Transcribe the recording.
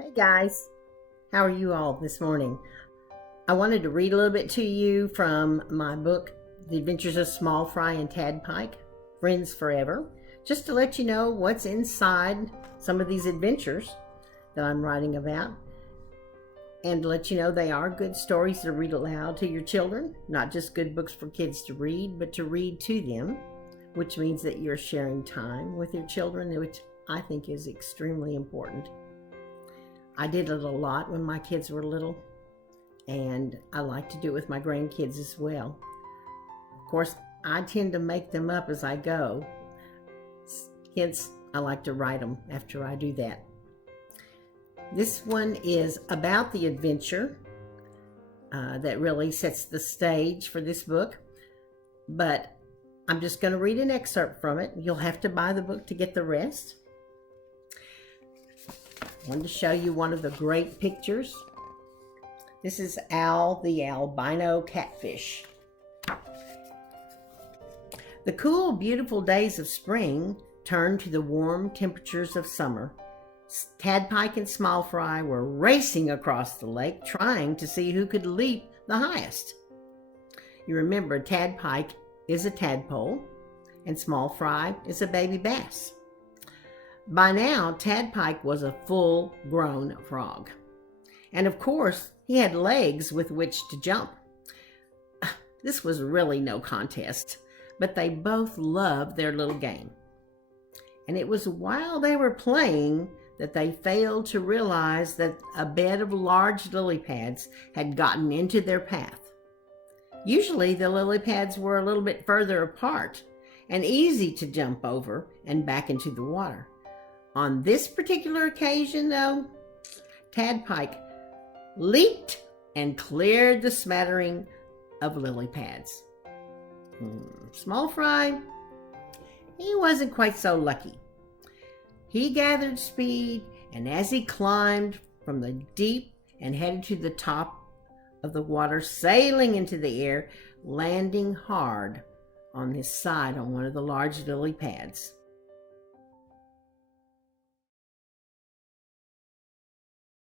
Hey guys, how are you all this morning? I wanted to read a little bit to you from my book, The Adventures of Small Fry and Tadpike, Friends Forever, just to let you know what's inside some of these adventures that I'm writing about, and to let you know they are good stories to read aloud to your children, not just good books for kids to read, but to read to them, which means that you're sharing time with your children, which I think is extremely important. I did it a lot when my kids were little, and I like to do it with my grandkids as well. Of course, I tend to make them up as I go, hence I like to write them after I do that. This one is about the adventure that really sets the stage for this book, but I'm just going to read an excerpt from it. You'll have to buy the book to get the rest. I wanted to show you one of the great pictures. This is Al, the albino catfish. The cool, beautiful days of spring turned to the warm temperatures of summer. Tadpike and Small Fry were racing across the lake, trying to see who could leap the highest. You remember, Tadpike is a tadpole, and Small Fry is a baby bass. By now, Tadpike was a full-grown frog. And of course, he had legs with which to jump. This was really no contest, but they both loved their little game. And it was while they were playing that they failed to realize that a bed of large lily pads had gotten into their path. Usually, the lily pads were a little bit further apart and easy to jump over and back into the water. On this particular occasion, though, Tadpike leaped and cleared the smattering of lily pads. Small Fry, he wasn't quite so lucky. He gathered speed, and as he climbed from the deep and headed to the top of the water, sailing into the air, landing hard on his side on one of the large lily pads.